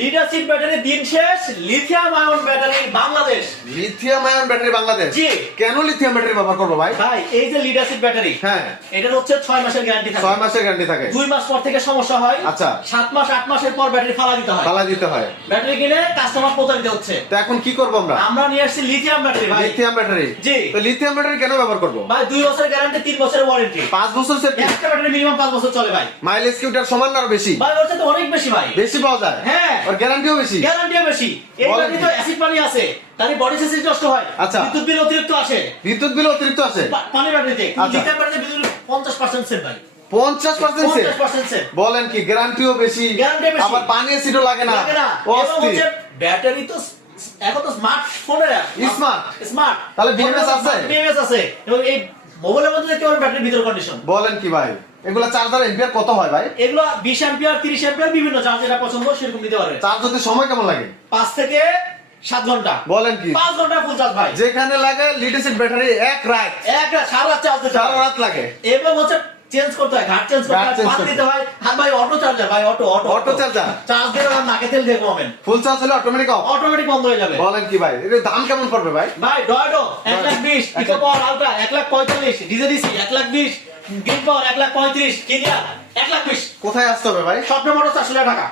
Leadership battery দিন শেষ lithium ion battery Bangladesh. Lithium ion battery Bangladesh? জি। কেন lithium battery ব্যবহার করব ভাই? ভাই এই যে লিডারশিপ ব্যাটারি হ্যাঁ। এটার হচ্ছে ছয় মাসের গ্যারান্টি থাকে। ছয় মাসের গ্যারান্টি থাকে। দুই মাস পর থেকে সমস্যা হয়। আচ্ছা। সাত মাস আট মাসের পর ব্যাটারি ফালা দিতে হয়। তালা দিতে হয়। ব্যাটারি কিনে কাস্টমার প্রতারিত হচ্ছে। তো এখন কি করব আমরা? আমরা নিয়ে আসছি লিথিয়াম ব্যাটারি ভাই। লিথিয়াম ব্যাটারি জি। তো লিথিয়াম ব্যাটারি কেন ব্যবহার করব? ভাই দুই বছরের গ্যারান্টি তিন বছরের ওয়ারেন্টি পাঁচ বছর সেফটি একটা ব্যাটারি মিনিমাম পাঁচ বছর চলে ভাই। মাইলেজ কি ওটার সমান না আরও বেশি? ভাই ওর সাথে অনেক বেশি ভাই। বেশি পাওয়া যায়। হ্যাঁ। আর গ্যারান্টিও বেশি। গ্যারান্টিও বেশি। এই বলেন কি? তো অ্যাসিড পানি আছে। তার বডি সিস্টেম নষ্ট হয়। আচ্ছা। বিদ্যুৎ বিল অতিরিক্ত আসে। বিদ্যুৎ বিল অতিরিক্ত আছে পা- পানি ব্যাটারিতে কিন্তু আচ্ছা। বিদ্যুৎ সেভ পঞ্চাশ পার্সেন্ট বলেন কি গ্যারান্টিও বেশি। আবার পানি এসিডও লাগে না। ব্যাটারি তো এখন তো স্মার্টফোনের Smart? স্মার্ট তাহলে আছে? বিএমএস আছে। এবং এই মোবাইলের মধ্যে দেখতে পারেন ব্যাটারির ভিতর কন্ডিশন বলেন কি ভাই। এগুলো চার্জার এম্পিয়ার কত হয় ভাই? এগুলো 20 एंपিয়ার 30 एंपিয়ার বিভিন্ন চার্জ যেটা পছন্দ সেরকম দিতে পারবে। চার্জ হতে সময় কেমন লাগে? 5 থেকে 7 ঘণ্টা। বলেন কি? 5 ঘণ্টা ফুল চার্জ ভাই। যেখানে লাগে লিডেসিড ব্যাটারি এক রাত। এক রাত সারা চার্জ সারা রাত লাগে। এবং হচ্ছে চেঞ্জ করতে হয় ঘাট চেঞ্জ করতে হয় পাত দিতে হয়। আর ভাই অটো চার্জার ভাই auto auto auto charger charge দিলে আর নাকে তেল দিয়ে কমেন ফুল চার্জ হলে অটোমেটিক অফ অটোমেটিক বন্ধ হয়ে যাবে। বলেন কি ভাই? এর দাম কেমন পড়বে ভাই? ভাই ডয়ডো 1 লাখ বিশ ইকো পাওয়ার আলট্রা 1 লাখ 45 ডিজেডিসি 1 লাখ 20 বিগ পাওয়ার এক লাখ পঁয়ত্রিশ কেলিয়া এক লাখ বিশ। কোথায় আসতে হবে ভাই? স্বপ্ন মোটরস আসলে ঢাকা।